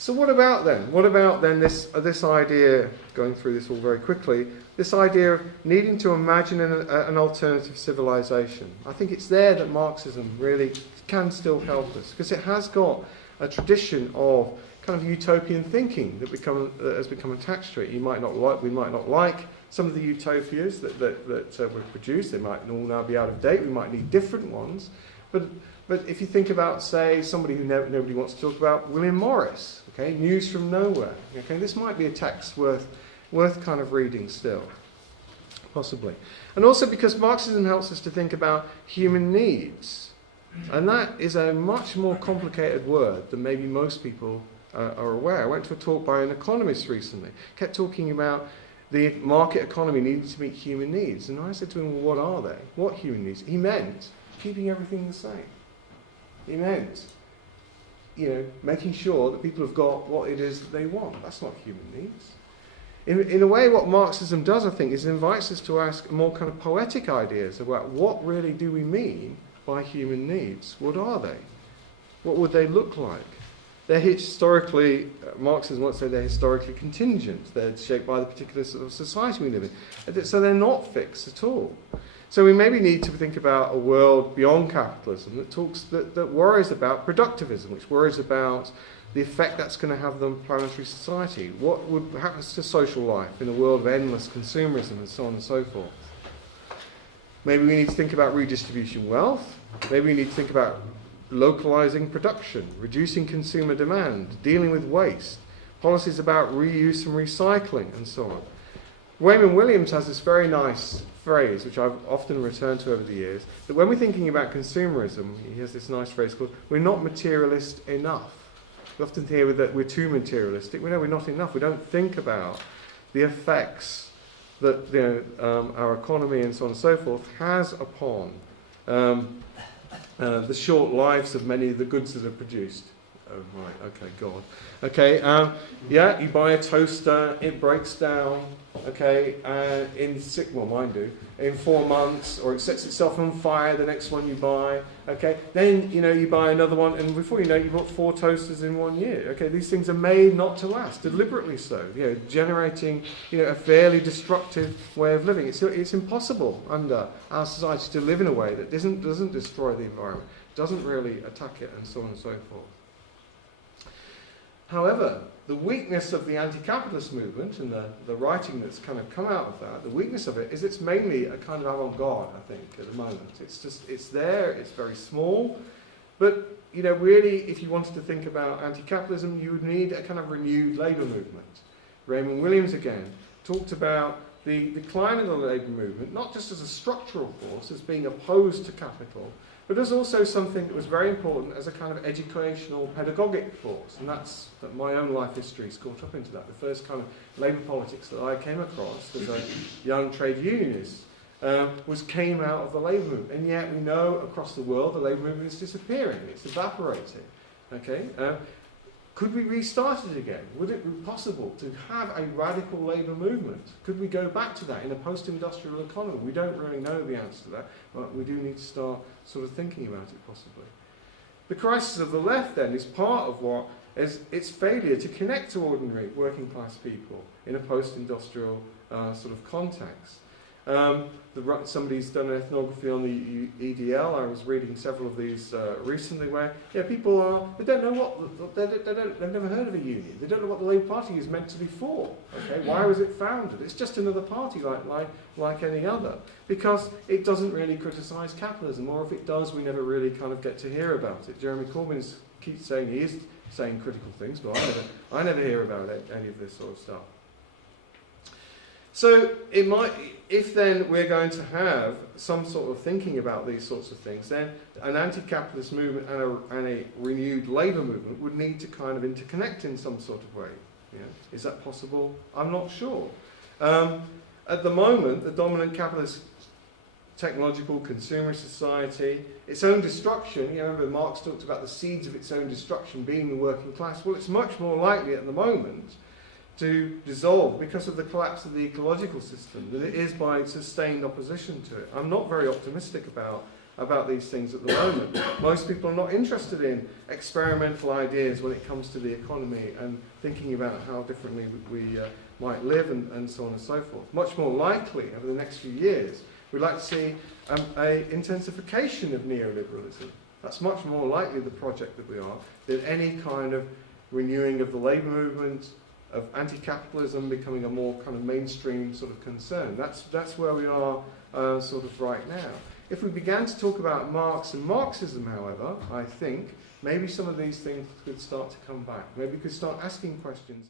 So what about then? What about then this idea, going through this all very quickly, this idea of needing to imagine an alternative civilization? I think it's there that Marxism really can still help us, because it has got a tradition of kind of utopian thinking that has become attached to it. We might not like some of the utopias that were produced. They might all now be out of date. We might need different ones. But if you think about, say, somebody who nobody wants to talk about, William Morris, okay, News from Nowhere. Okay, this might be a text worth kind of reading still, possibly. And also because Marxism helps us to think about human needs. And that is a much more complicated word than maybe most people are aware. I went to a talk by an economist recently, kept talking about the market economy needing to meet human needs. And I said to him, well, what are they? What human needs? He meant keeping everything the same. He meant, making sure that people have got what it is that they want. That's not human needs. In a way, what Marxism does, I think, is it invites us to ask more kind of poetic ideas about what really do we mean by human needs. What are they? What would they look like? They're historically, Marxism wants to say they're historically contingent. They're shaped by the particular sort of society we live in. So they're not fixed at all. So we maybe need to think about a world beyond capitalism that worries about productivism, which worries about the effect that's going to have on planetary society. What would happen to social life in a world of endless consumerism and so on and so forth? Maybe we need to think about redistribution wealth. Maybe we need to think about localizing production, reducing consumer demand, dealing with waste, policies about reuse and recycling, and so on. Raymond Williams has this very nice phrase, which I've often returned to over the years, that when we're thinking about consumerism, he has this nice phrase called, we're not materialist enough. We often hear that we're too materialistic. We know we're not enough. We don't think about the effects that our economy and so on and so forth has upon the short lives of many of the goods that are produced. Oh, right, okay, God. Okay, yeah, you buy a toaster, it breaks down, okay, mine do, in 4 months, or it sets itself on fire, the next one you buy, okay, then, you buy another one, and before you know it, you bought 4 toasters in 1 year, okay, these things are made not to last, deliberately so, generating, a fairly destructive way of living. It's impossible under our society to live in a way that doesn't destroy the environment, doesn't really attack it, and so on and so forth. However, the weakness of the anti-capitalist movement and the writing that's kind of come out of that, the weakness of it is it's mainly a kind of avant-garde, I think, at the moment. It's there, it's very small, but, really, if you wanted to think about anti-capitalism, you would need a kind of renewed labour movement. Raymond Williams, again, talked about the decline of the labour movement, not just as a structural force, as being opposed to capital, but there's also something that was very important as a kind of educational, pedagogic force, and that's that my own life history is caught up into that. The first kind of labour politics that I came across as a young trade unionist came out of the labour movement, and yet we know across the world the labour movement is disappearing, it's evaporating. Okay, could we restart it again? Would it be possible to have a radical labour movement? Could we go back to that in a post-industrial economy? We don't really know the answer to that, but we do need to start sort of thinking about it possibly. The crisis of the left then is part of what is its failure to connect to ordinary working class people in a post-industrial sort of context. Somebody's done an ethnography on the EDL. I was reading several of these recently, where people they don't know they've never heard of a union. They don't know what the Labour Party is meant to be for. Okay, why was it founded? It's just another party like any other, because it doesn't really criticise capitalism, or if it does, we never really kind of get to hear about it. Jeremy Corbyn keeps saying he is saying critical things, but I never hear about any of this sort of stuff. So it might, if then we're going to have some sort of thinking about these sorts of things, then an anti-capitalist movement and a renewed labour movement would need to kind of interconnect in some sort of way. Is that possible? I'm not sure. At the moment, the dominant capitalist technological consumer society, its own destruction, remember Marx talked about the seeds of its own destruction being the working class. Well, it's much more likely at the moment to dissolve because of the collapse of the ecological system than it is by sustained opposition to it. I'm not very optimistic about about these things at the moment. Most people are not interested in experimental ideas when it comes to the economy and thinking about how differently we might live and so on and so forth. Much more likely, over the next few years, we'd like to see an intensification of neoliberalism. That's much more likely the project that we are than any kind of renewing of the labour movement, of anti-capitalism becoming a more kind of mainstream sort of concern. That's where we are sort of right now. If we began to talk about Marx and Marxism, however, I think maybe some of these things could start to come back. Maybe we could start asking questions.